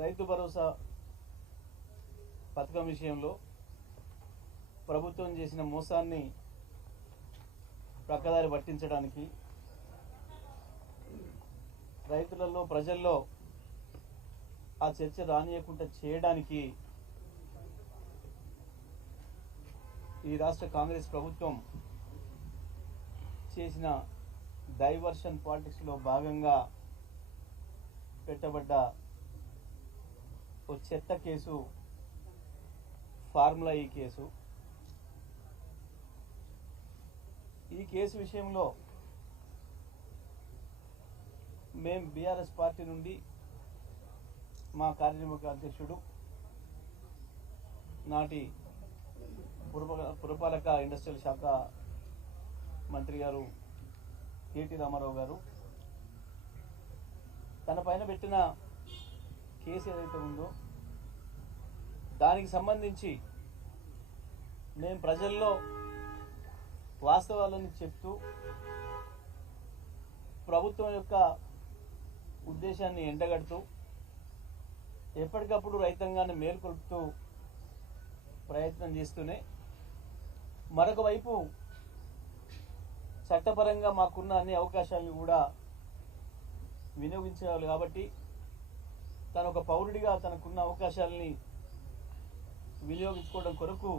రైతు భరోసా పథకం విషయంలో ప్రభుత్వం చేసిన మోసాన్ని ప్రక్కదారి పట్టించడానికి, రైతులలో ప్రజల్లో ఆ చర్చ రానియకుండా చేయడానికి ఈ రాష్ట్ర కాంగ్రెస్ ప్రభుత్వం చేసిన డైవర్షన్ పాలిటిక్స్లో భాగంగా పెట్టబడ్డ ఓ చెత్త కేసు ఫార్ములా ఈ కేసు. ఈ కేసు విషయంలో మేము బీఆర్ఎస్ పార్టీ నుండి మా కార్యనిర్వాహక అధ్యక్షుడు నాటి పురపాలక ఇండస్ట్రియల్ శాఖ మంత్రి గారు కేటీ రామారావు గారు తన పైన పెట్టిన కేసు ఏదైతే ఉందో దానికి సంబంధించి మేము ప్రజల్లో వాస్తవాలను చెప్తూ ప్రభుత్వం యొక్క ఉద్దేశాన్ని ఎండగడుతూ ఎప్పటికప్పుడు రైతాంగాన్ని మేల్కొల్పుతూ ప్రయత్నం చేస్తూనే మరొక వైపు చట్టపరంగా మాకున్న అన్ని అవకాశాలను కూడా వినియోగించాలి. కాబట్టి తన ఒక పౌరుడిగా తనకున్న అవకాశాలని వినియోగించుకోవడం కొరకు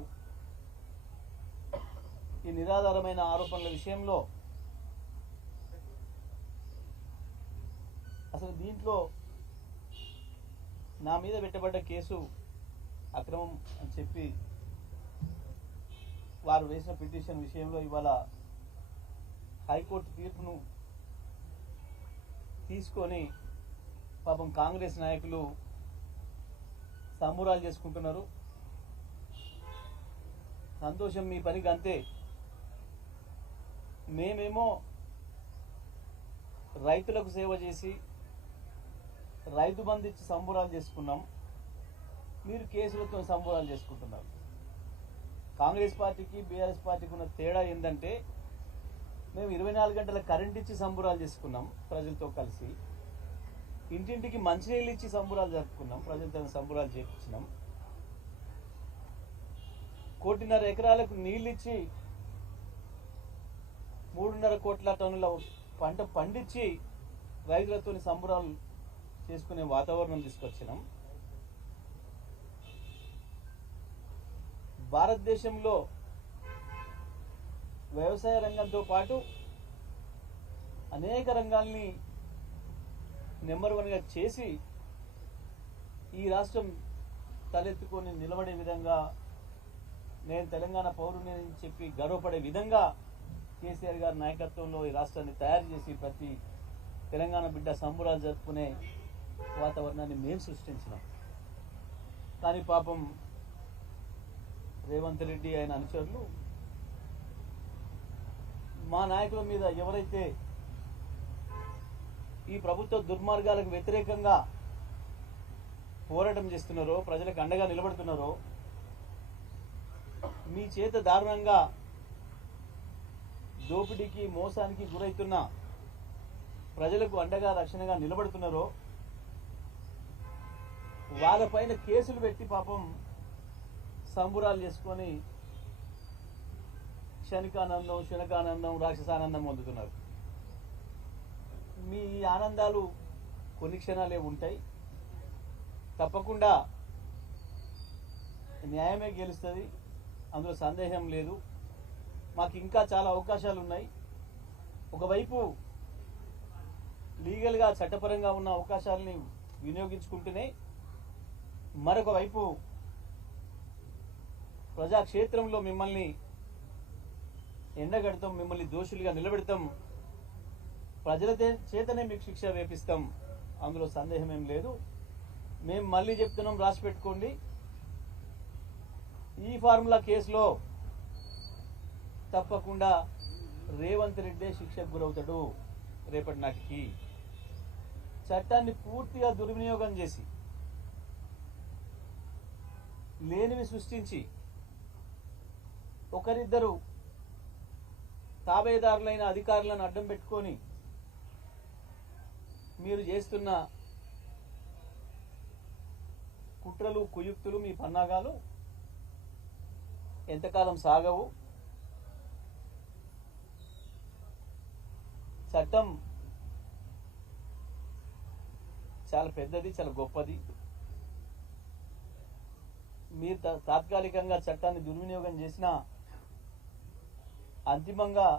ఈ నిరాధారమైన ఆరోపణల విషయంలో అసలు దీంట్లో నా మీద పెట్టబడ్డ కేసు అక్రమం అని చెప్పి వారు వేసిన పిటిషన్ విషయంలో ఇవాళ హైకోర్టు తీర్పును తీసుకొని పాపం కాంగ్రెస్ నాయకులు సంబురాలు చేసుకుంటున్నారు. సంతోషం, మీ పనికి అంతే. మేమేమో రైతులకు సేవ చేసి రైతు బంధు ఇచ్చి సంబురాలు చేసుకున్నాం, మీరు కేసులతో సంబురాలు చేసుకుంటున్నారు. కాంగ్రెస్ పార్టీకి బీఆర్ఎస్ పార్టీకి ఉన్న తేడా ఏంటంటే మేము 24 గంటల కరెంట్ ఇచ్చి సంబురాలు చేసుకున్నాం ప్రజలతో కలిసి, ఇంటింటికి మంచినీళ్ళు ఇచ్చి సంబురాలు జరుపుకున్నాం, ప్రజలతో సంబురాలు చేయించినాం, 1.5 ఎకరాలకు నీళ్ళు ఇచ్చి 3.5 కోట్ల టన్నుల పంట పండించి రైతులతో సంబురాలు చేసుకునే వాతావరణం తీసుకొచ్చినాం. భారతదేశంలో వ్యవసాయ రంగంతో పాటు అనేక రంగాల్ని నెంబర్ 1గా చేసి ఈ రాష్ట్రం తలెత్తుకొని నిలబడే విధంగా, నేను తెలంగాణ పౌరుని అని చెప్పి గర్వపడే విధంగా కేసీఆర్ గారి నాయకత్వంలో ఈ రాష్ట్రాన్ని తయారు చేసి ప్రతి తెలంగాణ బిడ్డ సంబురాలు జరుపుకునే వాతావరణాన్ని మేము సృష్టించినాం. కానీ పాపం రేవంత్ రెడ్డి ఆయన అనుచరులు మా నాయకుల మీద ఎవరైతే ఈ ప్రభుత్వ దుర్మార్గాలకు వ్యతిరేకంగా పోరాటం చేస్తున్నారో, ప్రజలకు అండగా నిలబడుతున్నారో, మీ చేత దారుణంగా దోపిడీకి మోసానికి గురైతున్న ప్రజలకు అండగా రక్షణగా నిలబడుతున్నారో వాళ్ళపైన కేసులు పెట్టి పాపం సంబురాలు చేసుకొని క్షణికానందం, శునకానందం, రాక్షసానందం పొందుతున్నారు. మీ ఆనందాలు కొన్ని క్షణాలే ఉంటాయి. తప్పకుండా న్యాయమే గెలుస్తుంది, అందులో సందేహం లేదు. మాకు ఇంకా చాలా అవకాశాలు ఉన్నాయి. ఒకవైపు లీగల్గా చట్టపరంగా ఉన్న అవకాశాలని వినియోగించుకుంటూనే మరొక వైపు ప్రజాక్షేత్రంలో మిమ్మల్ని ఎండగడతాం, మిమ్మల్ని దోషులుగా నిలబెడతాం, ప్రజల చేతనే మీకు శిక్ష వేపిస్తాం, అందులో సందేహం ఏం లేదు. మేము మళ్ళీ చెప్తున్నాం, రాసి పెట్టుకోండి, ఈ ఫార్ములా కేసులో తప్పకుండా రేవంత్ రెడ్డి శిక్షకు గురవుతాడు. రేపటి నాటికి చట్టాన్ని పూర్తిగా దుర్వినియోగం చేసి లేనివి సృష్టించి ఒకరిద్దరు తాబేదారులైన అధికారులను అడ్డం పెట్టుకొని మీరు చేస్తున్న కుట్రలు కుయుక్తులు మీ పన్నాగాలు ఎంతకాలం సాగవు. చట్టం చాలా పెద్దది, చాలా గొప్పది. మీరు తాత్కాలికంగా చట్టాన్ని దుర్వినియోగం చేసినా అంతిమంగా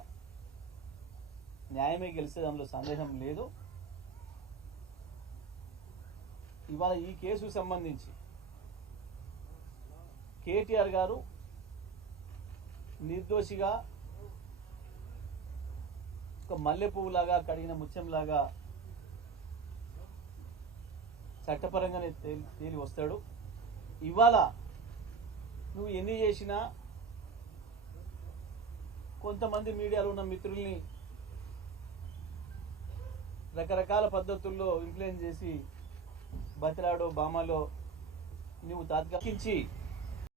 న్యాయమే గెలిస్తే దానిలో సందేహం లేదు. ఇవాళ ఈ కేసుకు సంబంధించి కేటీఆర్ గారు నిర్దోషిగా ఒక మల్లె పువ్వులాగా కడిగిన ముత్యంలాగా చట్టపరంగానే తేలి వస్తాడు. ఇవాళ నువ్వు ఎన్ని చేసినా కొంతమంది మీడియాలో ఉన్న మిత్రుల్ని రకరకాల పద్ధతుల్లో ఇన్ఫ్లుయెన్స్ చేసి బతిలాడో బామాలో నువ్వు తాత్కాలించి